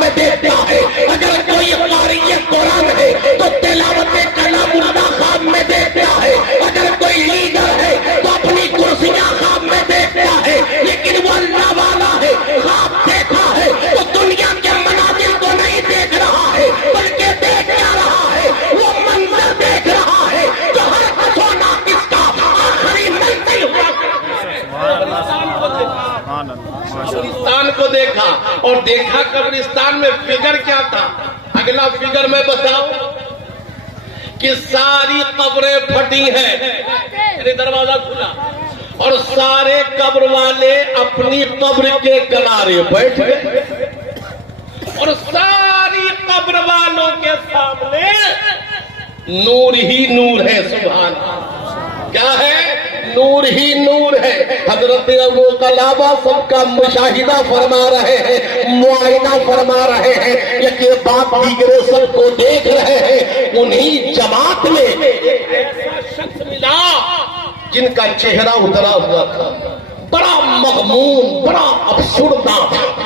میں دیکھتا ہے، اگر کوئی قاری قرآن ہے تو تلاوت کلام اللہ خواب میں دیکھتا ہے، اگر کوئی لیڈر ہے تو اپنی کرسیاں خواب میں دیکھتا ہے، لیکن وہ اللہ والا ہے، خواب دیکھا ہے تو دنیا کے مناظر کو نہیں دیکھ رہا ہے، بلکہ دیکھ کیا رہا ہے؟ وہ منظر دیکھ رہا ہے جو ہر سونا کس کا آخری منزل ہوا قبرستان کو دیکھا، اور دیکھا قبرستان میں فگر کیا تھا؟ اگلا فگر میں بتاؤں کہ ساری قبریں پھٹی ہیں، میرے دروازہ کھلا، اور سارے قبر والے اپنی قبر کے کنارے بیٹھ گئے، اور ساری قبر والوں کے سامنے نور ہی نور ہے۔ سبحان اللہ، کیا ہے؟ نور ہی نور ہے۔ حضرت ابو قلابہ سب کا مشاہدہ فرما رہے ہیں، معائنہ فرما رہے ہیں، ایک بات دیگرے سب کو دیکھ رہے ہیں۔ انہی جماعت میں ایسا شخص ملا جن کا چہرہ اترا ہوا تھا، بڑا مغموم، بڑا افسردہ،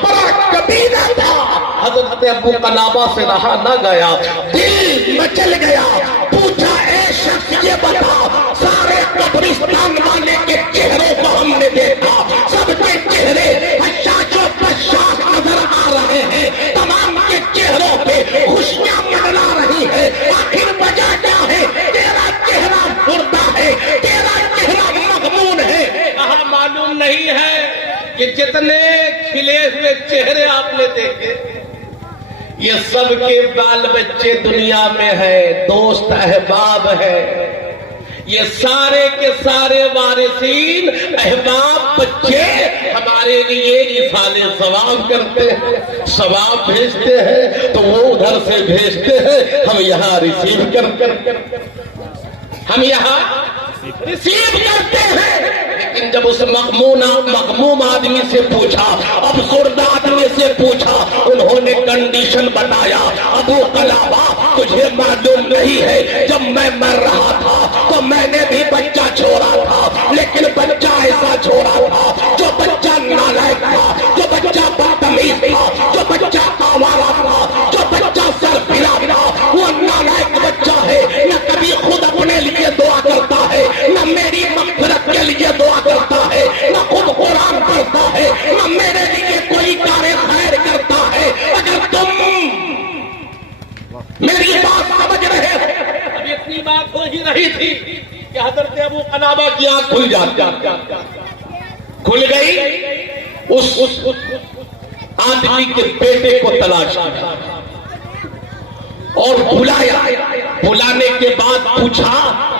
بڑا کبیرہ تھا۔ حضرت ابو قلابہ سے رہا نہ گیا، دل مچل گیا، پوچھا اے شخص یہ بتا، سارے قبرستان والے کے چہروں کو ہم نے دیکھا، سب کے چہرے حشاش و بشاش نظر آ رہے ہیں، تمام کے چہروں پہ خوشیاں منڈلا رہی ہے، آخر وجہ کیا ہے؟ تیرا چہرہ مردہ ہے، تیرا چہرہ مغمون ہے۔ کہا معلوم نہیں ہے کہ جتنے کھلے ہوئے چہرے آپ نے دیکھے یہ سب کے بال بچے دنیا میں ہیں، دوست احباب ہیں، یہ سارے کے سارے وارثین احباب بچے ہمارے لیے ایصال ثواب کرتے ہیں، ثواب بھیجتے ہیں تو وہ ادھر سے بھیجتے ہیں، ہم یہاں ریسیو کرتے ہیں۔ لیکن جب اس مغموم آدمی سے پوچھا، افسردہ آدمی سے پوچھا، انہوں نے کنڈیشن بتایا، ابو قلابہ تجھے معلوم نہیں ہے جب میں مر رہا تھا تو میں نے بھی بچہ چھوڑا تھا، لیکن بچہ ایسا چھوڑا تھا جو بچہ نالائق تھا، جو بچہ بدتمیز تھا، جو بچہ آوارہ تھا، جو بچہ سرفراز تھا۔ وہ نالائق بچہ ہے، نہ کبھی خود اپنے لیے دعا کرتا ہے، نہ میری مغفرت کے لیے دعا کرتا ہے، نہ خود قرآن پڑھتا ہے، نہ میرے لیے کوئی کار خیر کرتا ہے۔ اگر تم میری بات سمجھ رہے ہو، اب اتنی بات ہو ہی رہی تھی کہ حضرت ابو قلابہ کی آنکھ کھل گئی، اس آدمی کے بیٹے کو تلاش کیا اور بلایا، بلانے کے بعد پوچھا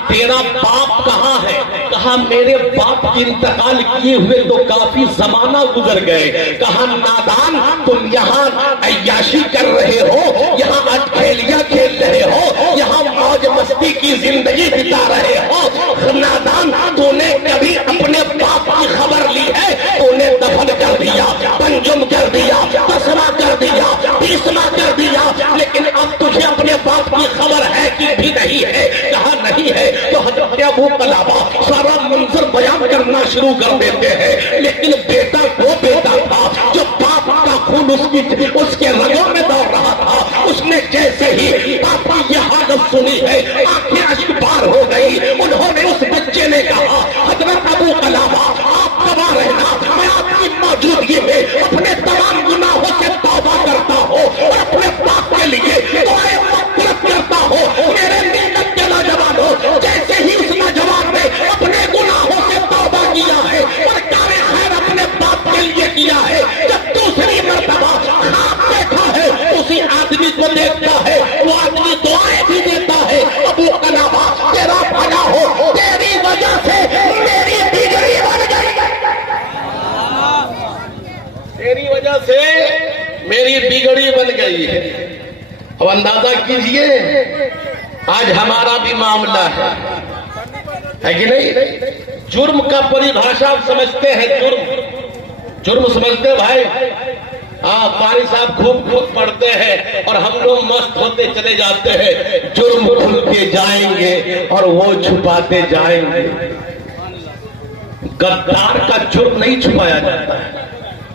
تیرا باپ کہاں ہے؟ کہا میرے باپ کی انتقال کیے ہوئے تو کافی زمانہ گزر گئے۔ کہا نادان تم یہاں عیاشی کر رہے ہو، یہاں اٹکھیلیاں کھیل رہے ہو، یہاں موج مستی کی زندگی بتا رہے ہو، نادان تو نے کبھی اپنے باپ کی خبر لی ہے؟ تو نے دفن کر دیا، پنجم کر دیا، تسمہ کر دیا، بیسمہ کر دیا، لیکن اب تجھے اپنے باپ کی خبر ہے کہ بھی نہیں ہے؟ کہا نہیں ہے۔ تو حضرت ابو قلابہ سارا منظر بیان کرنا شروع کر دیتے ہیں، لیکن بیٹا وہ بیٹا تھا جو باپ کا خون اس کے رگوں میں دوڑ رہا تھا۔ اس نے جیسے ہی پاپا یہ حالت سنی ہے آنکھیں اشک بار ہو گئی۔ انہوں نے اس بچے نے کہا حضرت ابو قلابہ آپ گواہ رہنا، میں آپ کی موجودگی میں اپنے تمام گناہوں سے توبہ کرتا ہوں اور اپنے باپ کے لیے دعائیں مغفرت کرتا ہوں۔ میرے ملت کے نوجوانوں، جیسے ہی اس نوجوان نے اپنے گناہوں سے توبہ کیا ہے اور کار خیر اپنے باپ کے لیے کیا ہے، جب دوسری مرتبہ خواب دیکھا ہے اسی آدمی کو دیکھتا ہے، وہ آدمی دعائیں بھی دیتا ہے۔ ابو قلابہ تیرا بھلا ہو، تیری وجہ سے میری بگڑی بن گئی، تیری وجہ سے میری بگڑی بن گئی ہے۔ اب اندازہ کیجئے آج ہمارا بھی معاملہ ہے کہ نہیں؟ جرم کا پریبھاشا آپ سمجھتے ہیں، جرم سمجھتے ہیں بھائی؟ قاری صاحب خوب پڑھتے ہیں اور ہم لوگ مست ہوتے چلے جاتے ہیں، جرم کھلتے جائیں گے اور وہ چھپاتے جائیں گے۔ غدار کا جرم نہیں چھپایا جاتا ہے،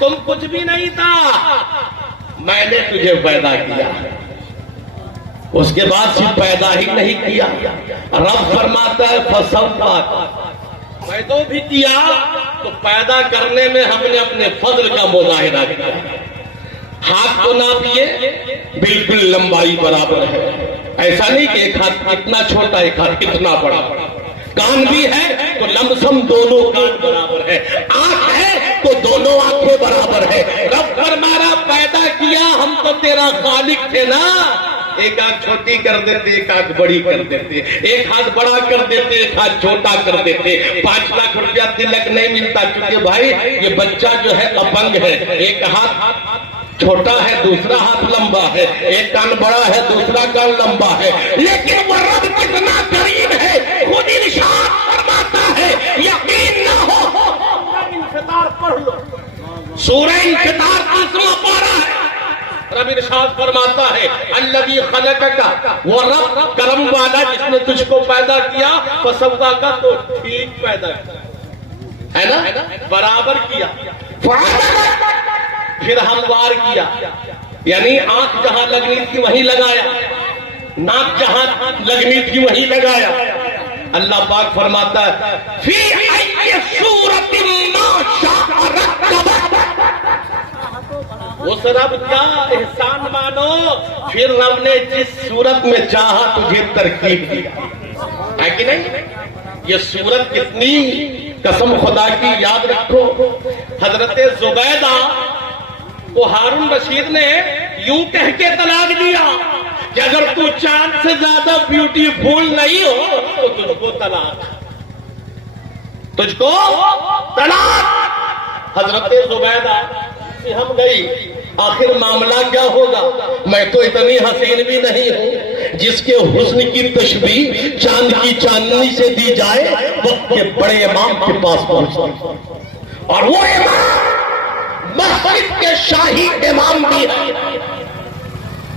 تم کچھ بھی نہیں تھا، میں نے تجھے پیدا کیا۔ اس کے بعد صرف پیدا ہی نہیں کیا، رب فرماتا ہے فَسَوَّاكَ، میں تو بھی کیا، تو پیدا کرنے میں ہم نے اپنے فضل کا مظاہرہ کیا۔ ہاتھ کو ناپیے، بالکل لمبائی برابر ہے، ایسا نہیں کہ ایک ہاتھ اتنا چھوٹا ایک ہاتھ اتنا بڑا۔ کان بھی ہے تو لمسم دونوں کان برابر ہے، آنکھ ہے تو دونوں آنکھیں برابر ہے۔ رب فرمایا پیدا کیا، ہم تو تیرا خالق تھے نا، ایک آنکھ چھوٹی کر دیتے، ایک آنکھ بڑی کر دیتے، ایک ہاتھ بڑا کر دیتے، ایک ہاتھ چھوٹا کر دیتے۔ 5 لاکھ روپیہ تلک نہیں ملتا، کیونکہ بھائی یہ بچہ جو ہے اپنگ ہے، ایک ہاتھ چھوٹا ہے دوسرا ہاتھ لمبا ہے، ایک کان بڑا ہے دوسرا کان لمبا ہے، لیکن وہ رب کتنا کریم ہے، خود ارشاد فرماتا ہے، یقین نہ ہو۔ انفطار پڑھ لو، سورہ انفطار 30واں پارہ ہے، رب ارشاد فرماتا ہے الذی خلقک، وہ رب کرم والا جس نے تجھ کو پیدا کیا، فسواک، تو ٹھیک پیدا کیا ہے نا، برابر کیا، پھر ہموار کیا، یعنی آنکھ جہاں لگنی تھی وہیں لگایا، ناک جہاں لگنی تھی وہیں لگایا۔ اللہ پاک فرماتا ہے فی ای صورت ما شاء رکب، اس رب کا احسان مانو، پھر رب نے جس صورت میں چاہا تجھے ترکیب دی، ہے کہ نہیں؟ یہ صورت کتنی، قسم خدا کی یاد رکھو، حضرت زبیدہ وہ ہارون رشید نے یوں کہہ کے طلاق دیا کہ اگر تو چاند سے زیادہ بیوٹیفل نہیں ہو تو تجھ کو طلاق، تجھ کو طلاق۔ حضرت زبیدہ سے ہم گئی، آخر معاملہ کیا ہوگا، میں تو اتنی حسین بھی نہیں ہوں جس کے حسن کی تشبیہ چاند کی چاندنی سے دی جائے، وقت کے بڑے امام کے پاس پہنچا، اور وہ امام مسجد کے شاہی امام بھی ہے،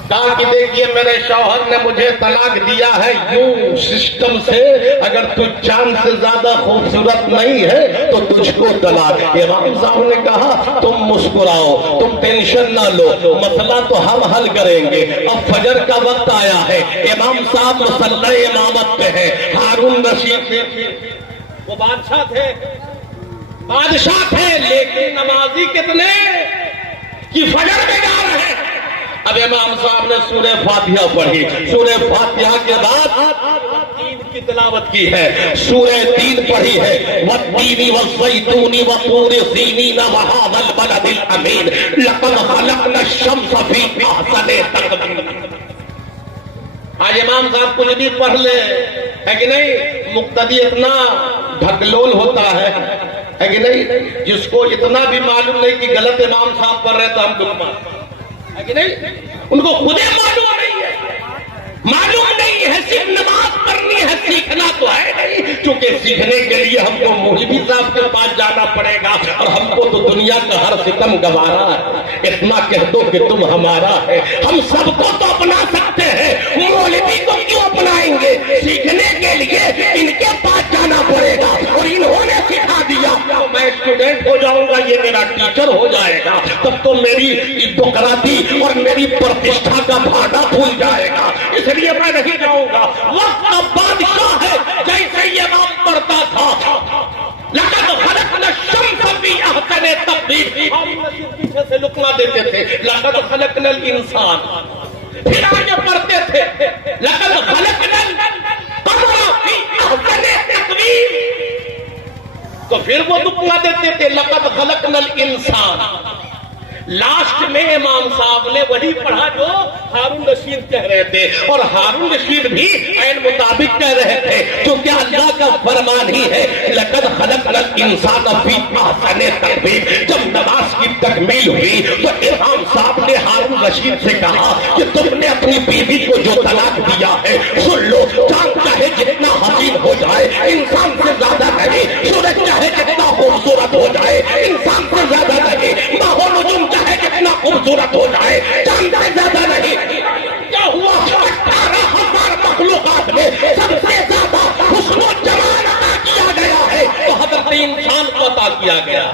کہا کہ دیکھیے میرے شوہر نے مجھے طلاق دیا ہے یوں سسٹم سے، اگر تو چاند سے زیادہ خوبصورت نہیں ہے تو تجھ کو طلاق۔ امام صاحب نے کہا تم مسکراؤ، تم ٹینشن نہ لو، مسئلہ تو ہم حل کریں گے، اب فجر کا وقت آیا ہے، امام صاحب مصلی امامت پہ ہے، ہارون رشید وہ بادشاہ تھے، بادشاہ تھے، لیکن نمازی کتنے کہ فجر میں جا رہے ہیں۔ اب امام صاحب نے سورہ فاتحہ پڑھی، سورہ فاتحہ کے بعد تین کی تلاوت کی ہے، سورہ 3 پڑھی ہے، والتین والزیتون وطور سینین وہذا البلد الامین لقد خلقنا الشمس فی احسن تقویم۔ آج امام صاحب کچھ بھی پڑھ لے، ہے کہ نہیں؟ مقتدی اتنا ڈھکلول ہوتا ہے کہ نہیں؟ جس کو اتنا بھی معلوم نہیں کہ غلط امام صاحب پڑھ رہے تو ہم لوگ ہے کہ نہیں؟ ان کو خود معلوم نہیں ہے، معلوم نہیں ہے، صرف نماز پڑھنی ہے، سیکھنا تو ہے نہیں، کیونکہ سیکھنے کے لیے ہم کو مولوی صاحب کے پاس جانا پڑے گا، اور ہم کو تو دنیا کا ہر ستم گوارا ہے، اتنا کہہ دو کہ تم ہمارا ہے، ہم سب کو تو اپنا سکتے ہیں، مولوی کو کیوں اپنائیں گے؟ سیکھنے کے لیے ان کے پاس جانا پڑے گا، اور انہوں نے سکھا دیا، میں اسٹوڈنٹ ہو جاؤں گا، یہ میرا ٹیچر ہو جائے گا، تب تو میری بکراتی اور میری پرتشٹھا کا بھاگا بھول جائے گا، اس لیے میں نہیں جاؤں گا۔ وقت کا بادشاہ ہے، جیسے یہ نام پڑھتا تھا لقد خلقنا الشمس فی احسن تقویم، ہم پیچھے سے لقمہ دیتے تھے، لقد خلقنا الانسان، پھر آگے پڑھتے تھے لقد خلقنا القمر فی احسن تقویم، تو پھر وہ لقمہ دیتے تھے لقد خلقنا الانسان۔ لاسٹ میں امام صاحب نے وہی پڑھا جو ہارون رشید کہہ رہے تھے، اور ہارون رشید بھی عین مطابق کہہ رہے تھے، کیونکہ اللہ کا فرمان ہی ہے لقد خلقنا الانسان فی احسن تقویم۔ جب نماز کی تکمیل ہوئی تو امام صاحب نے ہارون رشید سے کہا کہ تم نے اپنی بیوی کو جو طلاق دیا ہے، سن لو، چاند چاہے جتنا حسین ہو جائے انسان سے زیادہ نہیں، سورج چاہے جتنا خوبصورت ہو جائے انسان سے زیادہ نہیں، ماحول نجوم چاہے کتنا خوبصورت ہو جائے چاند سے زیادہ نہیں۔ کیا ہوا؟ 18,000 مخلوقات میں سب سے زیادہ حسن و جمال عطا کیا گیا ہے تو حضرت انسان کو عطا کیا گیا۔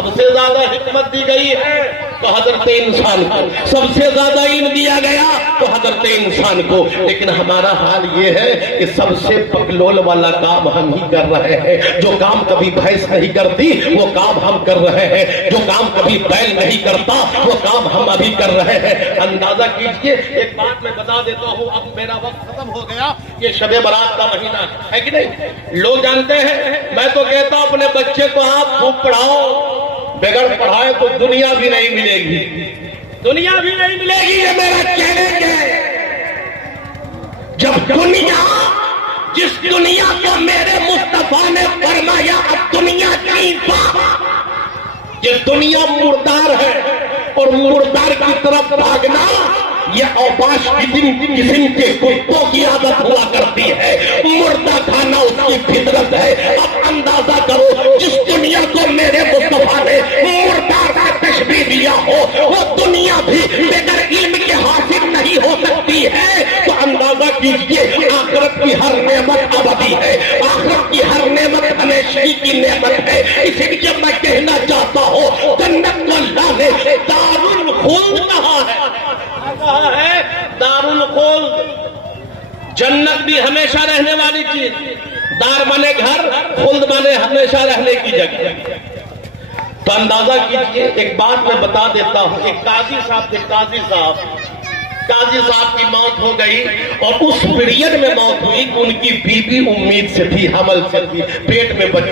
سب سے زیادہ حکمت دی گئی ہے تو حضرت انسان کو، سب سے زیادہ علم دیا گیا تو حضرت انسان کو، لیکن ہمارا حال یہ ہے کہ سب سے پکلول والا کام ہم ہی کر رہے ہیں۔ جو کام کبھی بھینس نہیں کرتی وہ کام ہم کر رہے ہیں، جو کام کبھی بیل نہیں کرتا وہ کام ہم ابھی کر رہے ہیں۔ اندازہ کیجئے، ایک بات میں بتا دیتا ہوں، اب میرا وقت ختم ہو گیا، یہ شب برات کا مہینہ ہے کہ نہیں؟ لوگ جانتے ہیں، میں تو کہتا ہوں اپنے بچے کو آپ خوب پڑھاؤ، بغیر پڑھائے تو دنیا بھی نہیں ملے گی، دنیا بھی نہیں ملے گی، یہ میرا چیلنج ہے۔ جب دنیا، جس دنیا کو میرے مصطفیٰ نے فرمایا اب دنیا کی بات، یہ دنیا مردار ہے اور مردار کی طرف بھاگنا یہ اوباش قسم کے کتوں کی عادت ہوا کرتی ہے، مردہ کھانا اس کی فطرت ہے۔ اب اندازہ کرو، جس دنیا کو میرے مصطفیٰ نے مردار کا تشبیہ دیا ہو وہ دنیا بھی بغیر علم کے حاصل نہیں ہو سکتی ہے، تو اندازہ کیجئے آخرت کی ہر نعمت ابدی ہے، آخرت کی ہر نعمت ہمیشگی کی نعمت ہے۔ اسی لیے میں کہنا چاہتا ہوں، جنت کو اللہ نے دار الخلد کہا ہے، کہا ہے دار الخلد۔ جنت بھی ہمیشہ رہنے والی چیز، دار بنے گھر، خلد بنے ہمیشہ رہنے کی جگہ۔ تو اندازہ کیجئے، ایک بات میں بتا دیتا ہوں، ایک قاضی صاحب تھے، قاضی صاحب کی موت ہو گئی اور اس پیریڈ میں موت ہوئی کہ ان کی بیوی امید سے تھی، حمل سے تھی، پیٹ میں بچہ